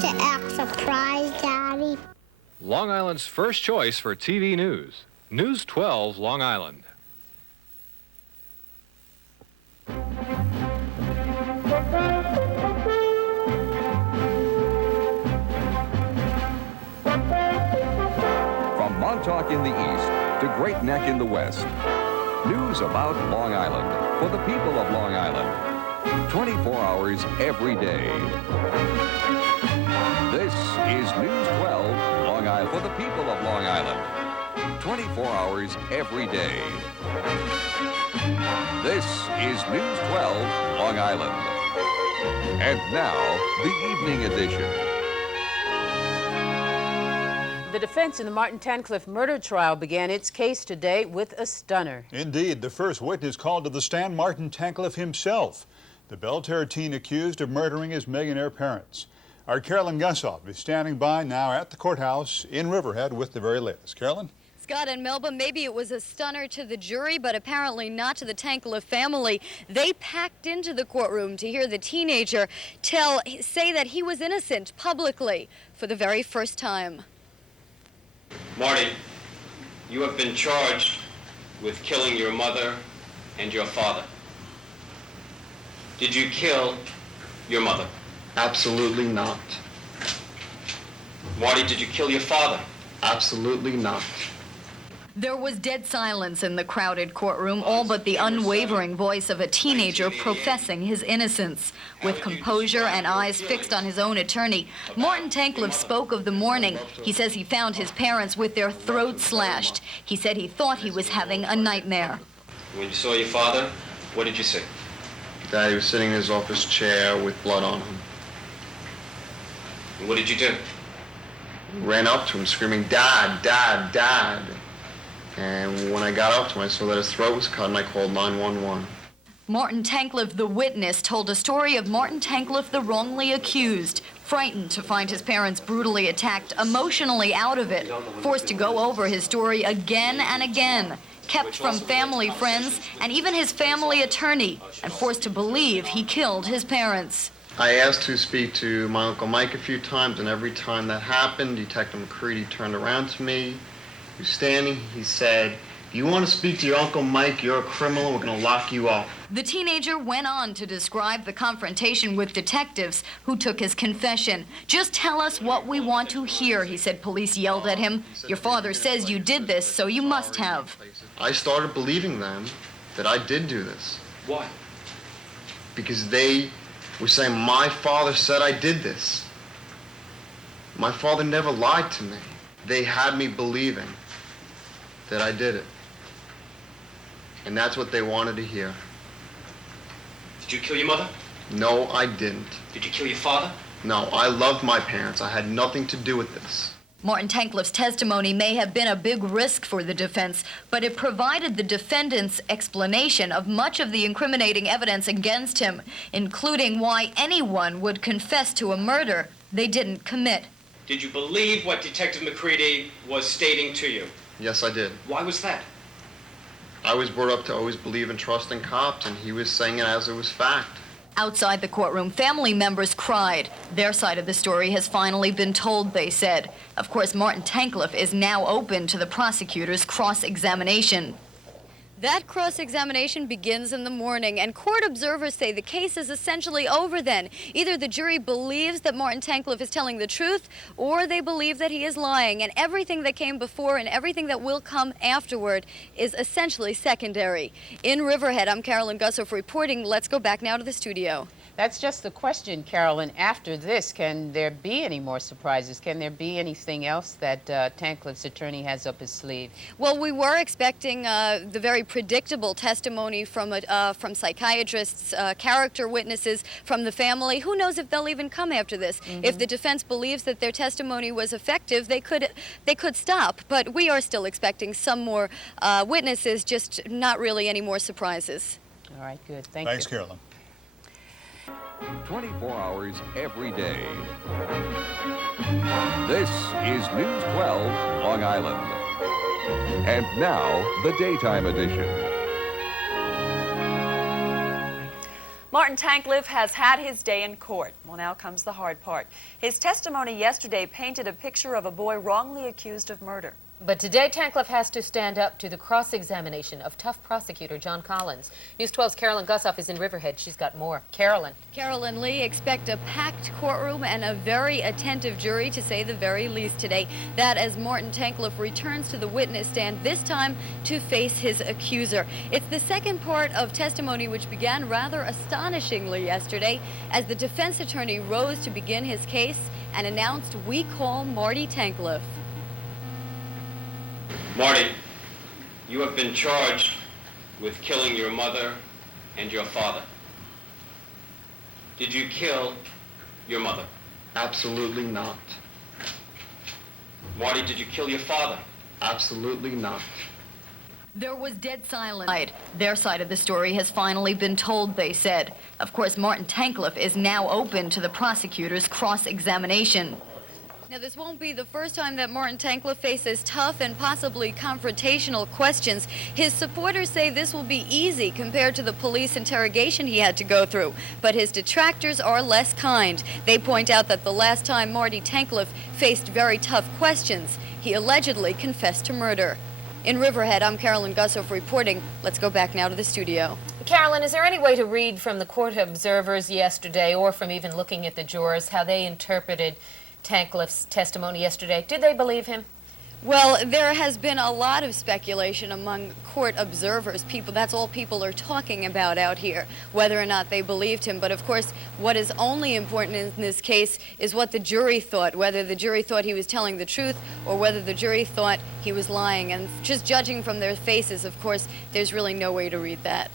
to act surprised, Daddy? Long Island's first choice for TV news. News 12, Long Island. From Montauk in the east to Great Neck in the west. News about Long Island for the people of Long Island. 24 hours every day. This is News 12 Long Island for the people of Long Island. 24 hours every day. This is News 12 Long Island. And now, the evening edition. The defense in the Martin Tankleff murder trial began its case today with a stunner. Indeed, the first witness called to the stand, Martin Tankleff himself, the Belterre teen accused of murdering his millionaire parents. Our Carolyn Gusoff is standing by now at the courthouse in Riverhead with the very latest. Carolyn? Scott and Melba, maybe it was a stunner to the jury, but apparently not to the Tankleff family. They packed into the courtroom to hear the teenager say that he was innocent publicly for the very first time. Marty, you have been charged with killing your mother and your father. Did you kill your mother? Absolutely not. Marty, did you kill your father? Absolutely not. There was dead silence in the crowded courtroom, all but the unwavering voice of a teenager professing his innocence. With composure and eyes fixed on his own attorney, Martin Tankleff spoke of the morning. He says he found his parents with their throats slashed. He said he thought he was having a nightmare. When you saw your father, what did you say? Daddy was sitting in his office chair with blood on him. And what did you do? Ran up to him screaming, "Dad, Dad, Dad." And when I got up to him, I saw that his throat was cut, and I called 911. Martin Tankleff, the witness, told a story of Martin Tankleff, the wrongly accused, frightened to find his parents brutally attacked, emotionally out of it, forced to go over his story again and again, kept from family, friends, and even his family attorney, and forced to believe he killed his parents. I asked to speak to my Uncle Mike a few times, and every time that happened, Detective McCready turned around to me. He was standing, he said, "If you want to speak to your Uncle Mike, you're a criminal, we're going to lock you up." The teenager went on to describe the confrontation with detectives who took his confession. "Just tell us what we want to hear," he said. Police yelled at him. "Your father says you did this, so you must have." I started believing them that I did do this. Why? Because they were saying, "My father said I did this." My father never lied to me. They had me believing that I did it. And that's what they wanted to hear. Did you kill your mother? No, I didn't. Did you kill your father? No, I loved my parents. I had nothing to do with this. Martin Tankleff's testimony may have been a big risk for the defense, but it provided the defendant's explanation of much of the incriminating evidence against him, including why anyone would confess to a murder they didn't commit. Did you believe what Detective McCready was stating to you? Yes, I did. Why was that? I was brought up to always believe in trust in cops, and he was saying it as it was fact. Outside the courtroom, family members cried. Their side of the story has finally been told, they said. Of course, Martin Tankleff is now open to the prosecutor's cross-examination. That cross-examination begins in the morning, and court observers say the case is essentially over then. Either the jury believes that Martin Tankleff is telling the truth, or they believe that he is lying, and everything that came before and everything that will come afterward is essentially secondary. In Riverhead, I'm Carolyn Gusoff reporting. Let's go back now to the studio. That's just the question, Carolyn. After this, can there be any more surprises? Can there be anything else that Tankleff's attorney has up his sleeve? Well, we were expecting the very predictable testimony from psychiatrists, character witnesses from the family. Who knows if they'll even come after this? Mm-hmm. If the defense believes that their testimony was effective, they could stop. But we are still expecting some more witnesses, just not really any more surprises. All right, good. Thanks, Thanks, Carolyn. 24 hours every day. This is News 12 Long Island. And now, the daytime edition. Martin Tankleff has had his day in court. Well, now comes the hard part. His testimony yesterday painted a picture of a boy wrongly accused of murder. But today, Tankleff has to stand up to the cross-examination of tough prosecutor John Collins. News 12's Carolyn Gusoff is in Riverhead. She's got more. Carolyn. Carolyn Lee, expect a packed courtroom and a very attentive jury, to say the very least, today. That as Martin Tankleff returns to the witness stand, this time to face his accuser. It's the second part of testimony which began rather astonishingly yesterday as the defense attorney rose to begin his case and announced, "We call Marty Tankleff." Marty, you have been charged with killing your mother and your father. Did you kill your mother? Absolutely not. Marty, did you kill your father? Absolutely not. There was dead silence. Their side of the story has finally been told, they said. Of course, Martin Tankleff is now open to the prosecutor's cross-examination. Now, this won't be the first time that Martin Tankleff faces tough and possibly confrontational questions. His supporters say this will be easy compared to the police interrogation he had to go through. But his detractors are less kind. They point out that the last time Marty Tankleff faced very tough questions, he allegedly confessed to murder. In Riverhead, I'm Carolyn Gusoff reporting. Let's go back now to the studio. Carolyn, is there any way to read from the court observers yesterday, or from even looking at the jurors, how they interpreted Tankleff's testimony yesterday? Did they believe him? Well, there has been a lot of speculation among court observers. That's all people are talking about out here, whether or not they believed him. But of course, what is only important in this case is what the jury thought, whether the jury thought he was telling the truth or whether the jury thought he was lying. And just judging from their faces, of course, there's really no way to read that.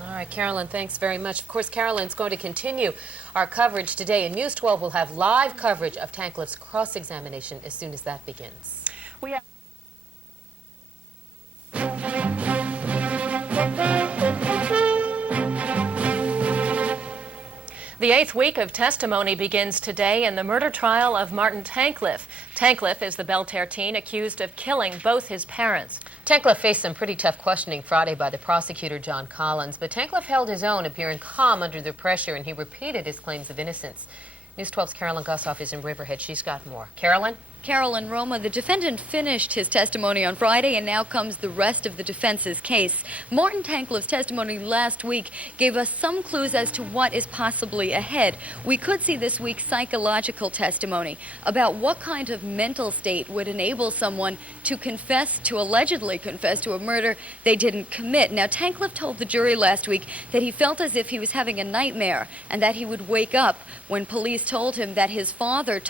All right, Carolyn, thanks very much. Of course, Carolyn's going to continue our coverage today, and News 12 will have live coverage of Tankleff's cross-examination as soon as that begins. We have The 8th week of testimony begins today in the murder trial of Martin Tankleff. Tankleff is the Belterre teen accused of killing both his parents. Tankleff faced some pretty tough questioning Friday by the prosecutor John Collins, but Tankleff held his own, appearing calm under the pressure, and he repeated his claims of innocence. News 12's Carolyn Gusoff is in Riverhead. She's got more. Carolyn? Carolyn Roma, the defendant finished his testimony on Friday, and now comes the rest of the defense's case. Martin Tankleff's testimony last week gave us some clues as to what is possibly ahead. We could see this week's psychological testimony about what kind of mental state would enable someone to allegedly confess to a murder they didn't commit. Now, Tankleff told the jury last week that he felt as if he was having a nightmare and that he would wake up when police told him that his father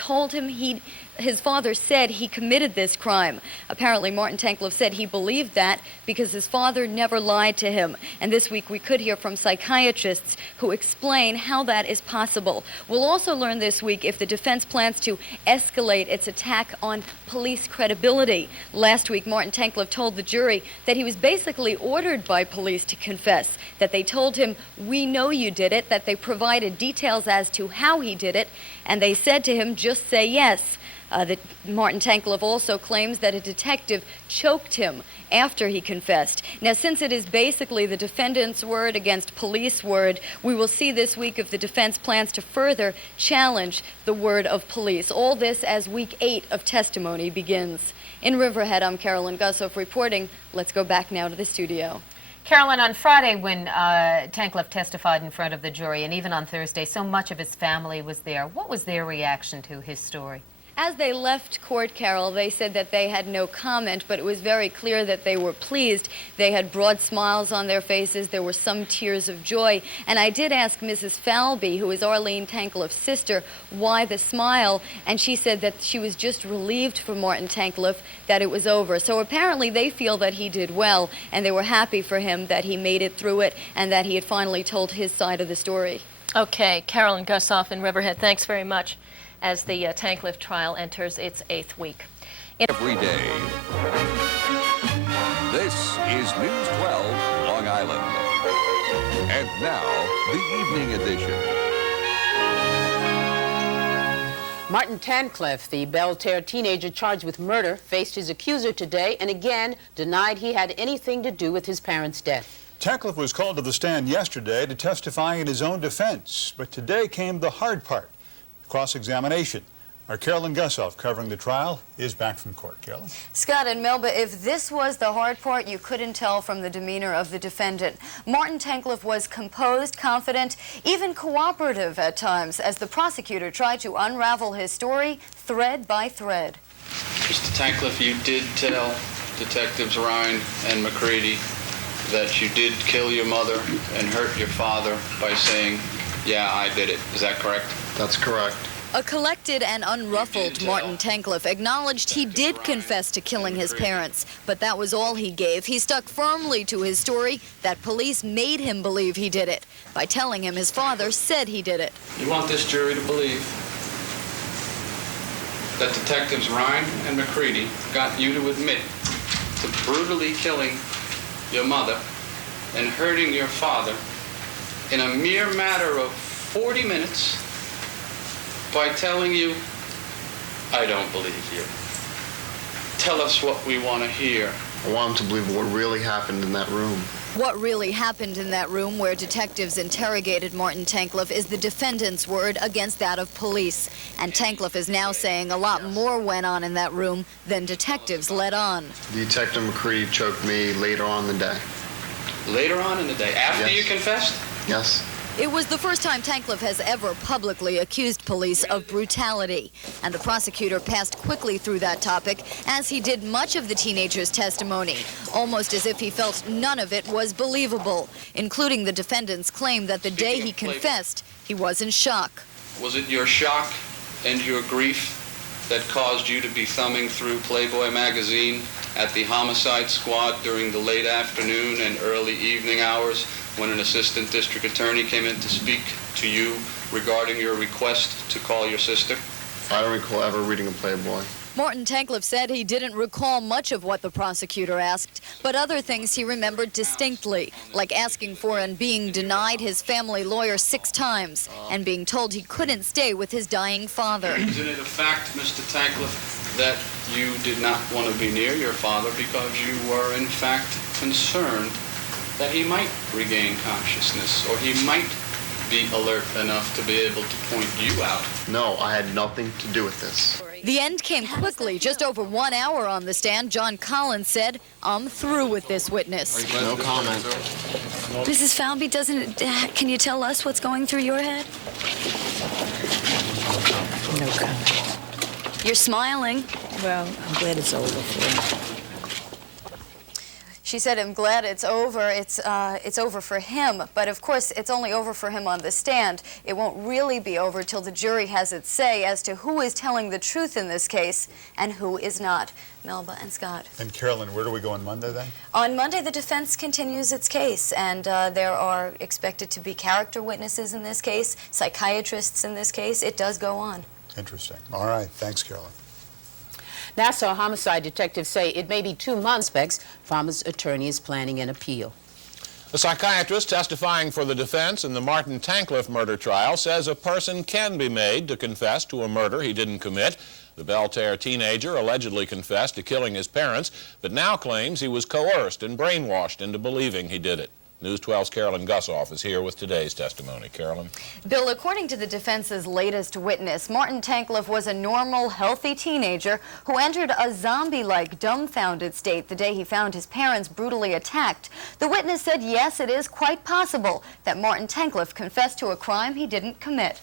said he committed this crime. Apparently, Martin Tankleff said he believed that because his father never lied to him. And this week, we could hear from psychiatrists who explain how that is possible. We'll also learn this week if the defense plans to escalate its attack on police credibility. Last week, Martin Tankleff told the jury that he was basically ordered by police to confess, that they told him, "We know you did it," that they provided details as to how he did it, and they said to him, "Just say yes." That Martin Tankleff also claims that a detective choked him after he confessed. Now, since it is basically the defendant's word against police word, we will see this week if the defense plans to further challenge the word of police. All this as week 8 of testimony begins. In Riverhead, I'm Carolyn Gusoff reporting. Let's go back now to the studio. Carolyn, on Friday when Tankleff testified in front of the jury, and even on Thursday, so much of his family was there. What was their reaction to his story? As they left court, Carol, they said that they had no comment, but it was very clear that they were pleased. They had broad smiles on their faces. There were some tears of joy. And I did ask Mrs. Falby, who is Arlene Tankleff's sister, why the smile, and she said that she was just relieved for Martin Tankleff that it was over. So apparently they feel that he did well, and they were happy for him that he made it through it and that he had finally told his side of the story. Okay, Carolyn Gusoff in Riverhead, thanks very much. As the Tankleff trial enters its 8th week. Every day. This is News 12, Long Island. And now, the evening edition. Martin Tankleff, the Belterre teenager charged with murder, faced his accuser today and again denied he had anything to do with his parents' death. Tankleff was called to the stand yesterday to testify in his own defense, but today came the hard part, cross-examination. Our Carolyn Gusoff, covering the trial, is back from court. Carolyn? Scott and Melba, if this was the hard part, you couldn't tell from the demeanor of the defendant. Martin Tankleff was composed, confident, even cooperative at times as the prosecutor tried to unravel his story thread by thread. Mr. Tankleff, you did tell Detectives Ryan and McCready that you did kill your mother and hurt your father by saying, yeah, I did it. Is that correct? That's correct. A collected and unruffled Martin Tankleff acknowledged he did confess to killing his parents, but that was all he gave. He stuck firmly to his story that police made him believe he did it by telling him his father said he did it. You want this jury to believe that Detectives Ryan and McCready got you to admit to brutally killing your mother and hurting your father in a mere matter of 40 minutes by telling you, I don't believe you. Tell us what we want to hear. I want them to believe what really happened in that room. What really happened in that room where detectives interrogated Martin Tankleff is the defendant's word against that of police. And Tankleff is now saying a lot more went on in that room than detectives let on. Detective McCready choked me later on in the day. Later on in the day, after you confessed? Yes. It was the first time Tankleff has ever publicly accused police of brutality, and the prosecutor passed quickly through that topic, as he did much of the teenager's testimony, almost as if he felt none of it was believable, including the defendant's claim that the day he confessed, he was in shock. Was it your shock and your grief that caused you to be thumbing through Playboy magazine at the homicide squad during the late afternoon and early evening hours when an assistant district attorney came in to speak to you regarding your request to call your sister? I don't recall ever reading a Playboy. Martin Tankleff said he didn't recall much of what the prosecutor asked, but other things he remembered distinctly, like asking for and being denied his family lawyer 6 times and being told he couldn't stay with his dying father. Isn't it a fact, Mr. Tankleff, that you did not want to be near your father because you were, in fact, concerned that he might regain consciousness or he might be alert enough to be able to point you out? No, I had nothing to do with this. The end came quickly. Just over 1 hour on the stand, John Collins said, I'm through with this witness. No comment. Mrs. Falvey, can you tell us what's going through your head? No comment. You're smiling. Well, I'm glad it's over for him. She said, I'm glad it's over. It's over for him. But of course, it's only over for him on the stand. It won't really be over till the jury has its say as to who is telling the truth in this case and who is not. Melba and Scott. And Carolyn, where do we go on Monday then? On Monday, the defense continues its case, and there are expected to be character witnesses in this case, psychiatrists in this case. It does go on. Interesting. All right. Thanks, Carolyn. Nassau homicide detectives say it may be 2 months. Farmer's attorney is planning an appeal. A psychiatrist testifying for the defense in the Martin Tankleff murder trial says a person can be made to confess to a murder he didn't commit. The Belterre teenager allegedly confessed to killing his parents, but now claims he was coerced and brainwashed into believing he did it. News 12's Carolyn Gusoff is here with today's testimony. Carolyn? Bill, according to the defense's latest witness, Martin Tankleff was a normal, healthy teenager who entered a zombie-like, dumbfounded state the day he found his parents brutally attacked. The witness said, yes, it is quite possible that Martin Tankleff confessed to a crime he didn't commit.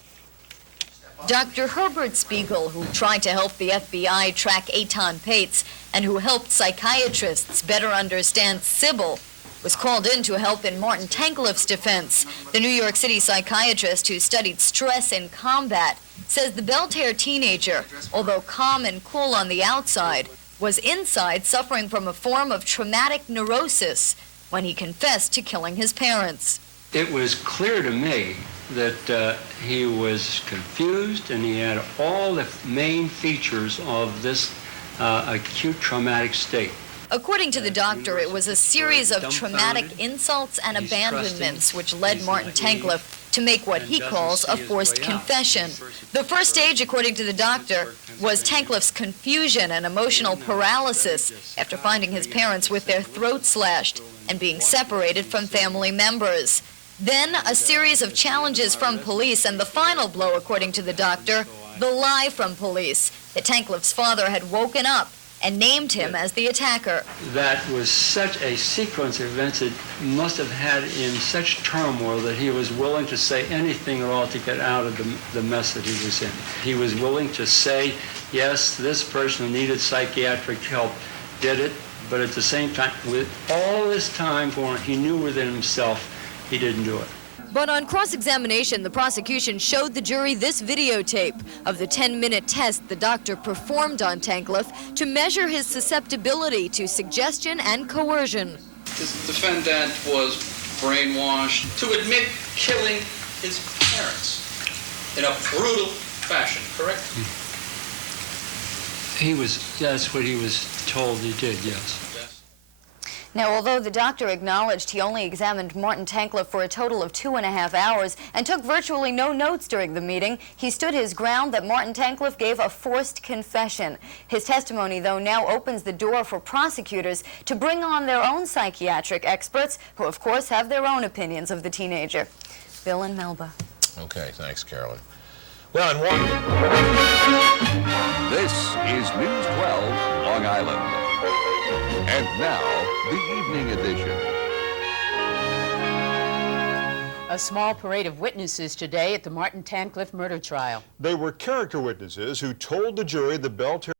Dr. Herbert Spiegel, who tried to help the FBI track Eitan Pates and who helped psychiatrists better understand Sybil, was called in to help in Martin Tankleff's defense. The New York City psychiatrist who studied stress in combat says the Belterre teenager, although calm and cool on the outside, was inside suffering from a form of traumatic neurosis when he confessed to killing his parents. It was clear to me that he was confused and he had all the main features of this acute traumatic state. According to the doctor, it was a series of traumatic insults and abandonments which led Martin Tankleff to make what he calls a forced confession. The first stage, according to the doctor, was Tankleff's confusion and emotional paralysis after finding his parents with their throats slashed and being separated from family members. Then a series of challenges from police, and the final blow, according to the doctor, the lie from police that Tankleff's father had woken up and named him as the attacker. That was such a sequence of events that must have had him such turmoil that he was willing to say anything at all to get out of the mess that he was in. He was willing to say, yes, this person who needed psychiatric help did it, but at the same time, with all this time going, he knew within himself he didn't do it. But on cross-examination, the prosecution showed the jury this videotape of the 10-minute test the doctor performed on Tankleff to measure his susceptibility to suggestion and coercion. This defendant was brainwashed to admit killing his parents in a brutal fashion, correct? That's what he was told he did, yes. Now, although the doctor acknowledged he only examined Martin Tankleff for a total of 2.5 hours and took virtually no notes during the meeting, he stood his ground that Martin Tankleff gave a forced confession. His testimony, though, now opens the door for prosecutors to bring on their own psychiatric experts, who, of course, have their own opinions of the teenager. Bill and Melba. Okay, thanks, Carolyn. Well, and one... This is News 12, Long Island. And now, the evening edition. A small parade of witnesses today at the Martin Tankleff murder trial. They were character witnesses who told the jury the Belter